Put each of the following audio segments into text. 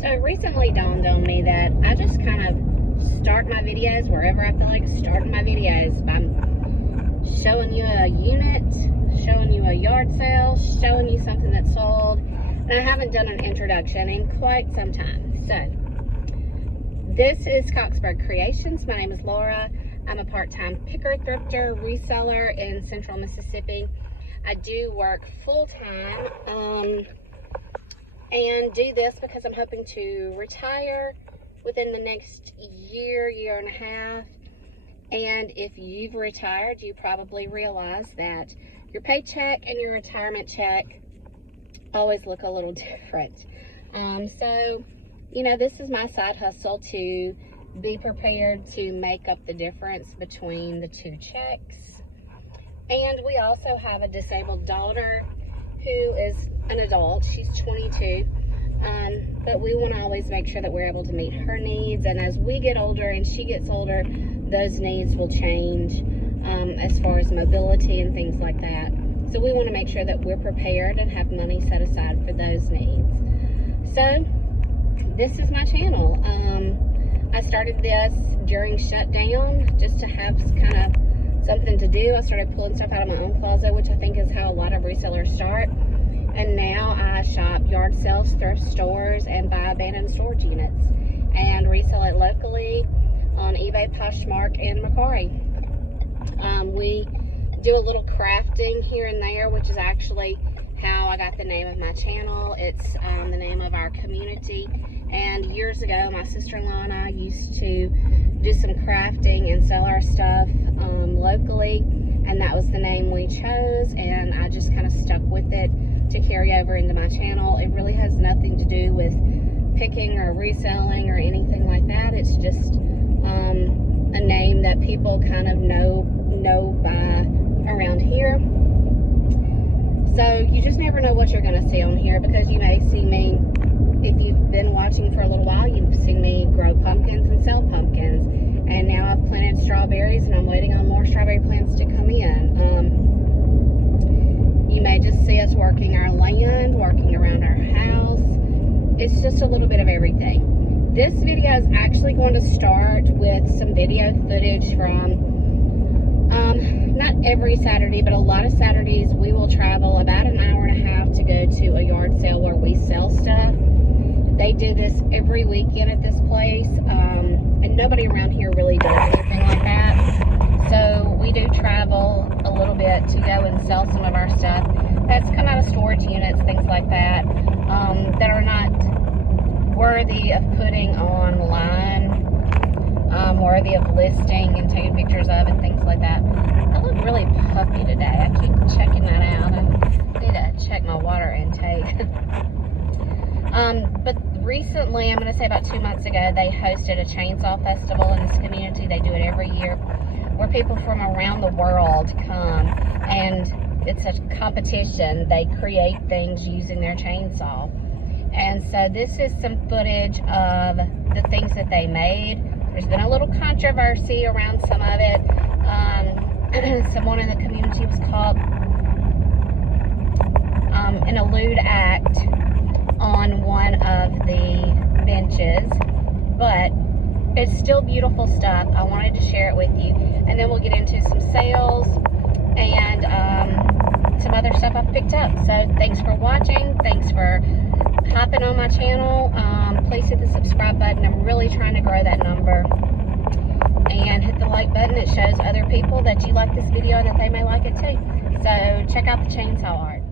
So it recently dawned on me that I just kind of start my videos wherever I feel like starting my videos, by showing you a unit, showing you a yard sale, showing you something that's sold. And I haven't done an introduction in quite some time. So this is Coxburg Creations. My name is Laura. I'm a part-time picker, thrifter, reseller in Central Mississippi. I do work full-time and do this because I'm hoping to retire within the next year and a half. And if you've retired, you probably realize that your paycheck and your retirement check always look a little different. So, you know, this is my side hustle to be prepared to make up the difference between the two checks. And we also have a disabled daughter who is an adult. She's 22. But we want to always make sure that we're able to meet her needs. And as we get older and she gets older, those needs will change as far as mobility and things like that. So we want to make sure that we're prepared and have money set aside for those needs. So this is my channel. I started this during shutdown just to have kind of something to do. I started pulling stuff out of my own closet, which I think is how a lot of resellers start. And now I shop yard sales, thrift stores, and buy abandoned storage units and resell it locally on eBay, Poshmark, and mercari. We do a little crafting here and there, which is actually how I got the name of my channel. It's the name of our community. And years ago, my sister-in-law and I used to do some crafting and sell our stuff locally, and that was the name we chose, and I just kind of stuck with it to carry over into my channel. It really has nothing to do with picking or reselling or anything like that. It's just a name that people kind of know by around here. So you just never know what you're going to see on here, because you may see me, if you've been watching for a little while, you've seen me grow pumpkins and sell pumpkins. And now I've planted strawberries, and I'm waiting on more strawberry plants to come in. You may just see us working our land, working around our house. It's just a little bit of everything. This video is actually going to start with some video footage from, not every Saturday, but a lot of Saturdays we will travel about an hour and a half to go to a yard sale where we sell stuff. They do this every weekend at this place, and nobody around here really does anything like that. So we do travel a little bit to go and sell some of our stuff. That's come out of storage units, things like that, that are not worthy of putting online, worthy of listing and taking pictures of and things like that. I look really puffy today. I keep checking that out. I need to check my water intake. But recently, I'm going to say about 2 months ago, they hosted a chainsaw festival in this community. They do it every year, where people from around the world come, and it's a competition. They create things using their chainsaw. And so this is some footage of the things that they made. There's been a little controversy around some of it. Someone in the community was caught in a lewd act on one of the benches, but it's still beautiful stuff. I wanted to share it with you, and then we'll get into some sales and some other stuff I've picked up. So thanks for watching. Thanks for hopping on my channel. Please hit the subscribe button. I'm really trying to grow that number. And hit the like button. It shows other people that you like this video and that they may like it too. So check out the chainsaw art.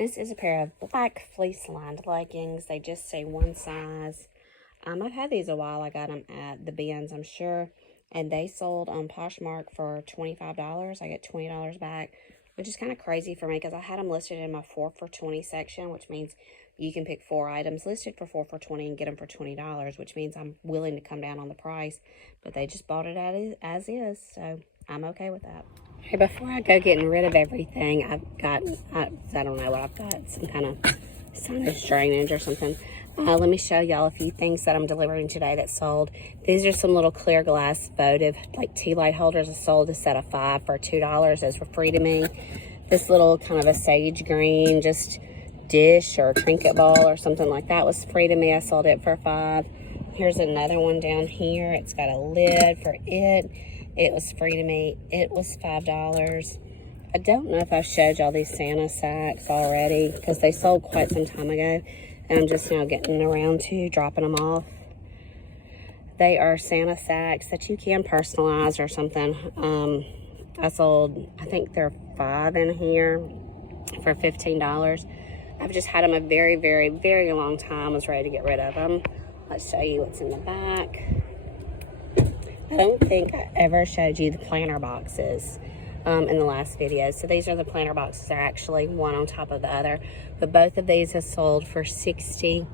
This is a pair of black fleece lined leggings. They just say one size. I've had these a while. I got them at the bins, I'm sure. And they sold on Poshmark for $25. I get $20 back, which is kind of crazy for me because I had them listed in my 4 for $20 section, which means you can pick 4 items listed for 4 for $20 and get them for $20, which means I'm willing to come down on the price. But they just bought it as is, so I'm okay with that. Hey, before I go getting rid of everything, I've got, I don't know what I've got, some kind of sinus drainage or something. Let me show y'all a few things that I'm delivering today that sold. These are some little clear glass votive, like tea light holders. I sold a set of 5 for $2. Those were free to me. This little kind of a sage green, just dish or trinket bowl or something like that was free to me. I sold it for 5. Here's another one down here. It's got a lid for it. It was free to me. It was $5. I don't know if I've showed y'all these Santa sacks already because they sold quite some time ago. And I'm just now getting around to dropping them off. They are Santa sacks that you can personalize or something. I sold, I think there are 5 in here for $15. I've just had them a very, very, very long time. I was ready to get rid of them. Let's show you what's in the back. I don't think I ever showed you the planter boxes in the last video. So these are the planter boxes. They're actually one on top of the other. But both of these have sold for $60.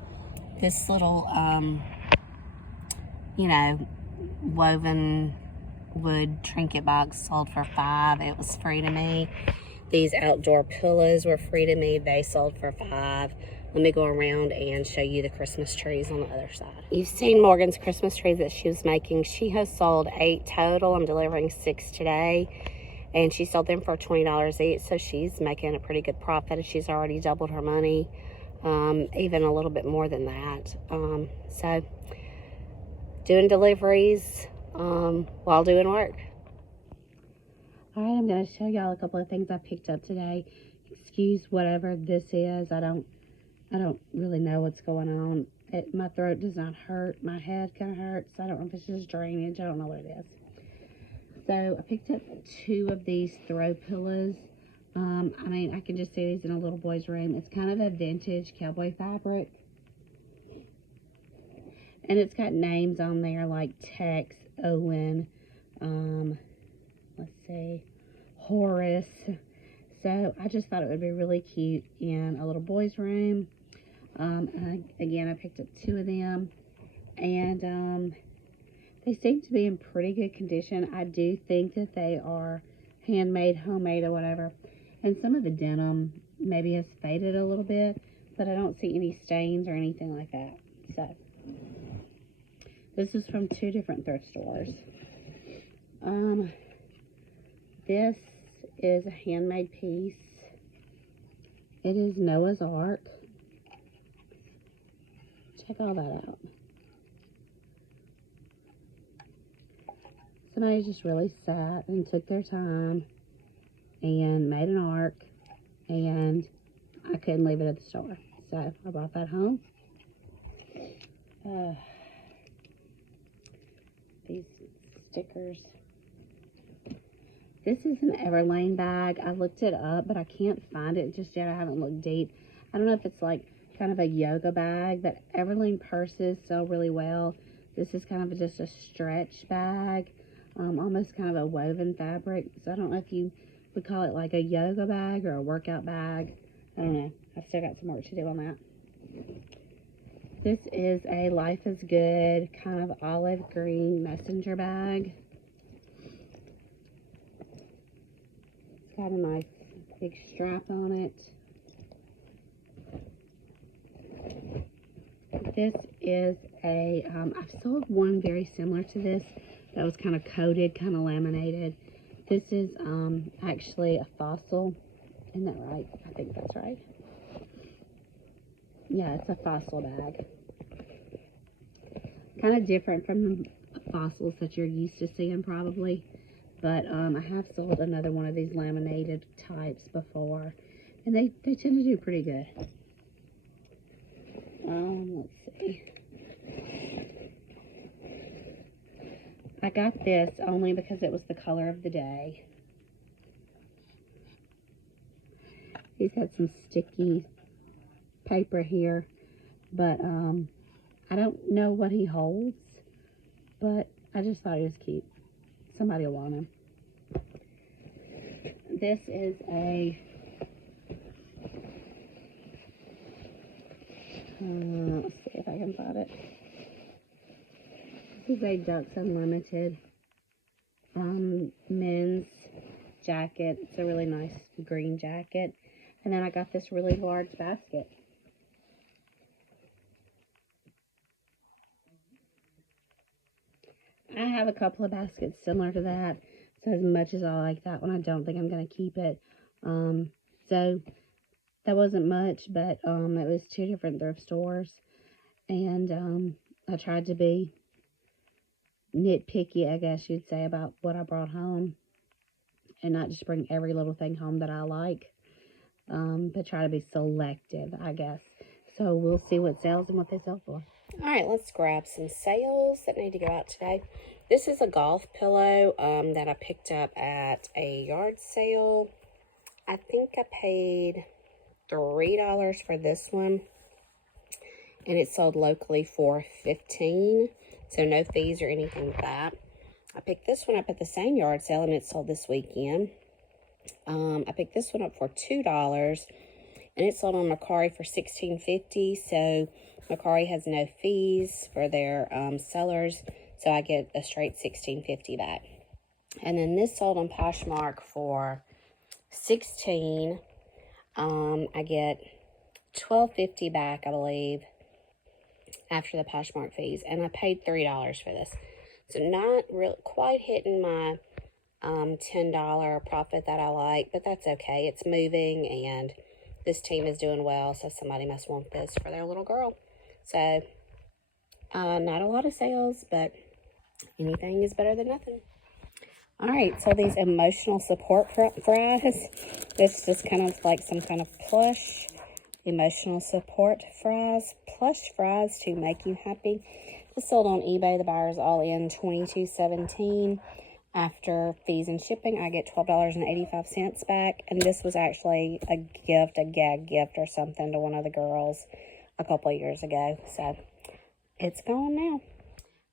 This little, you know, woven wood trinket box sold for $5. It was free to me. These outdoor pillows were free to me. They sold for $5. Let me go around and show you the Christmas trees on the other side. You've seen Morgan's Christmas trees that she was making. She has sold 8 total. I'm delivering 6 today. And she sold them for $20 each. So she's making a pretty good profit. She's already doubled her money. Even a little bit more than that. So doing deliveries while doing work. All right, I'm going to show y'all a couple of things I picked up today. Excuse whatever this is. I don't really know what's going on. My throat does not hurt. My head kind of hurts. I don't know if it's just drainage. I don't know what it is. So I picked up 2 of these throw pillows. I mean, I can just see these in a little boy's room. It's kind of a vintage cowboy fabric. And it's got names on there like Tex, Owen, let's see, Horace. So I just thought it would be really cute in a little boy's room. Again, I picked up 2 of them. And they seem to be in pretty good condition. I do think that they are handmade, homemade, or whatever. And some of the denim maybe has faded a little bit, but I don't see any stains or anything like that. So this is from 2 different thrift stores. This is a handmade piece. It is Noah's Ark. Check all that out. Somebody just really sat and took their time and made an ark, and I couldn't leave it at the store. So I brought that home. These stickers. This is an Everlane bag. I looked it up, but I can't find it just yet. I haven't looked deep. I don't know if it's like kind of a yoga bag, but Everlane purses sell really well. This is kind of just a stretch bag, almost kind of a woven fabric. So I don't know if you would call it like a yoga bag or a workout bag. I don't know. I've still got some work to do on that. This is a Life is Good kind of olive green messenger bag. It's got a nice big strap on it. This is a, I've sold one very similar to this that was kind of coated, kind of laminated. This is actually a fossil. Isn't that right? I think that's right. Yeah, it's a fossil bag. Kind of different from the fossils that you're used to seeing probably. But I have sold another one of these laminated types before. And they tend to do pretty good. Let's see. I got this only because it was the color of the day. He's got some sticky paper here, but I don't know what he holds, but I just thought he was cute. Somebody will want him. This is a let's see if I can find it. This is a Ducks Unlimited men's jacket. It's a really nice green jacket. And then I got this really large basket. I have a couple of baskets similar to that. So as much as I like that one, I don't think I'm going to keep it. So that wasn't much, but it was 2 different thrift stores. And I tried to be nitpicky, I guess you'd say, about what I brought home. And not just bring every little thing home that I like. But try to be selective, I guess. So we'll see what sells and what they sell for. All right, let's grab some sales that need to go out today. This is a golf pillow that I picked up at a yard sale. I think I paid $3 for this one. And it sold locally for $15. So no fees or anything like that. I picked this one up at the same yard sale and it sold this weekend. I picked this one up for $2 and it sold on Mercari for $16.50. So Mercari has no fees for their sellers, so I get a straight $16.50 back. And then this sold on Poshmark for $16. I get $12.50 back, I believe, after the Poshmark fees, and I paid $3 for this. So not quite hitting my $10 profit that I like, but that's okay. It's moving, and this team is doing well, so somebody must want this for their little girl. So, not a lot of sales, but anything is better than nothing. All right, so these emotional support fries. This is just kind of like some kind of plush emotional support fries. Plush fries to make you happy. This sold on eBay. The buyer's all in $22.17. After fees and shipping, I get $12.85 back. And this was actually a gift, a gag gift or something to one of the girls a couple of years ago. So it's gone now.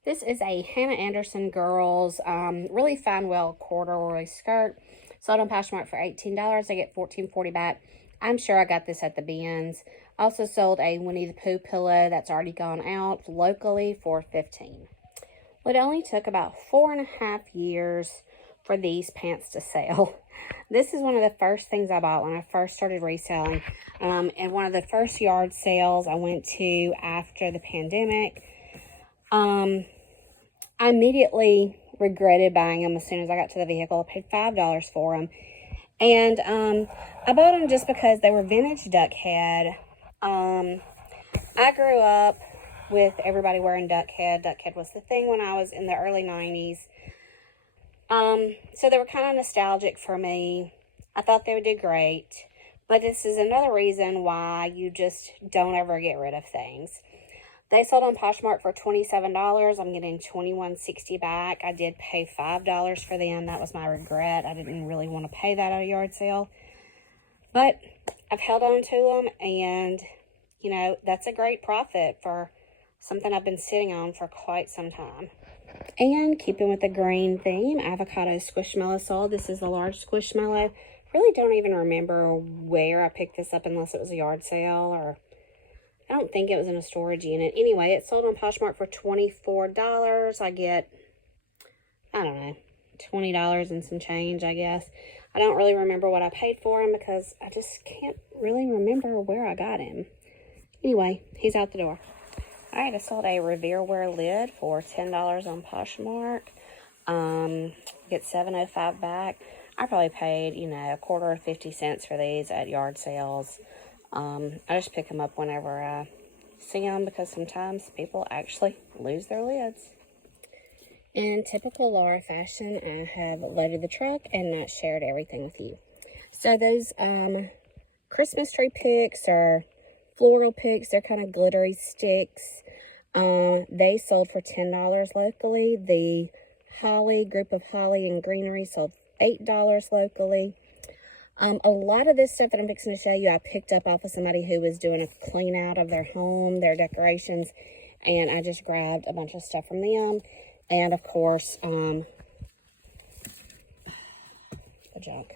This is a Hannah Anderson girls really fine well corduroy skirt. Sold on Poshmark for $18. I get $14.40 back. I'm sure I got this at the bins. Also sold a Winnie the Pooh pillow that's already gone out locally for $15. Well, it only took about 4.5 years for these pants to sell. This is one of the first things I bought when I first started reselling. And one of the first yard sales I went to after the pandemic. I immediately regretted buying them as soon as I got to the vehicle. I paid $5 for them. And I bought them just because they were vintage duck head. I grew up with everybody wearing duck head. Duck head was the thing when I was in the early 90s. So they were kind of nostalgic for me. I thought they would do great. But this is another reason why you just don't ever get rid of things. They sold on Poshmark for $27. I'm getting $21.60 back. I did pay $5 for them. That was my regret. I didn't really want to pay that at a yard sale. But I've held on to them, and, you know, that's a great profit for something I've been sitting on for quite some time. And keeping with the green theme, avocado squishmallow sold. This is a large squishmallow. Really don't even remember where I picked this up unless it was a yard sale, or I don't think it was in a storage unit. Anyway, it sold on Poshmark for $24. I get, I don't know, $20 and some change, I guess. I don't really remember what I paid for him because I just can't really remember where I got him. Anyway, he's out the door. All right, I sold a Revere Wear lid for $10 on Poshmark. Get $7.05 back. I probably paid, you know, a quarter or 50 cents for these at yard sales. I just pick them up whenever I see them because sometimes people actually lose their lids. In typical Laura fashion, I have loaded the truck and not shared everything with you. So those Christmas tree picks or floral picks, they're kind of glittery sticks. They sold for $10 locally. The holly, group of holly and greenery sold $8 locally. A lot of this stuff that I'm fixing to show you, I picked up off of somebody who was doing a clean out of their home, their decorations, and I just grabbed a bunch of stuff from them. And of course, the junk,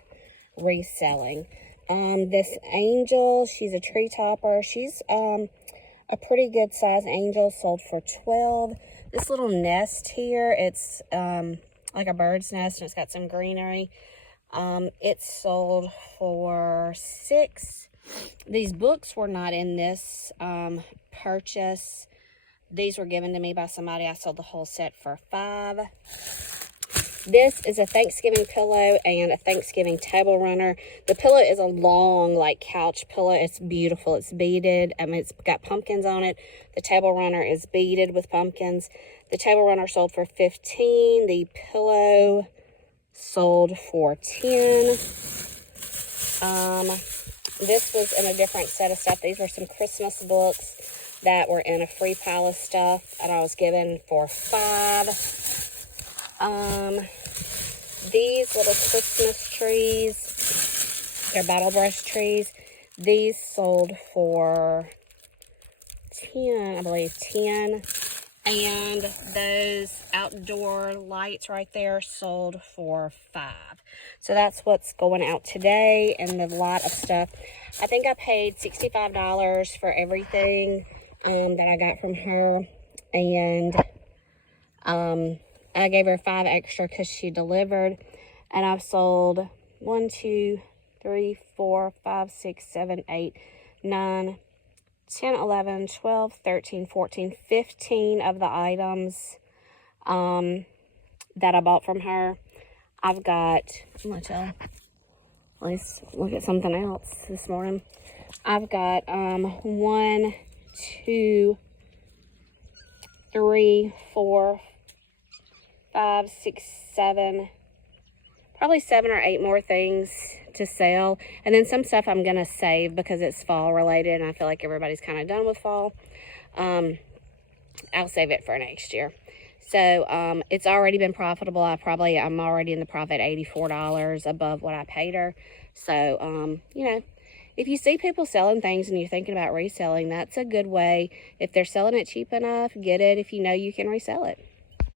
reselling. This angel, she's a tree topper. She's a pretty good size angel, sold for $12. This little nest here, it's like a bird's nest, and it's got some greenery. It's sold for $6. These books were not in this purchase. These were given to me by somebody. I sold the whole set for $5. This is a Thanksgiving pillow and a Thanksgiving table runner. The pillow is a long, like, couch pillow. It's beautiful. It's beaded. I mean, it's got pumpkins on it. The table runner is beaded with pumpkins. The table runner sold for $15. The pillow sold for $10. This was in a different set of stuff. These were some Christmas books that were in a free pile of stuff, and I was given for $5. These little Christmas trees, they're bottle brush trees. These sold for 10, I believe, 10. And those outdoor lights right there sold for $5. So that's what's going out today, and a lot of stuff. I think I paid $65 for everything that I got from her, and I gave her $5 extra because she delivered, and I've sold 1, 2, 3, 4, 5, 6, 7, 8, 9, 10, 11, 12, 13, 14, 15 of the items that I bought from her. I've got, let's look at something else this morning. I've got 1, 2, 3, 4, 5, 6, 7, probably 7 or 8 more things to sell. And then some stuff I'm going to save because it's fall related, and I feel like everybody's kind of done with fall. I'll save it for next year. So it's already been profitable. I'm already in the profit, $84 above what I paid her. So, you know, if you see people selling things and you're thinking about reselling, that's a good way. If they're selling it cheap enough, get it if you know you can resell it.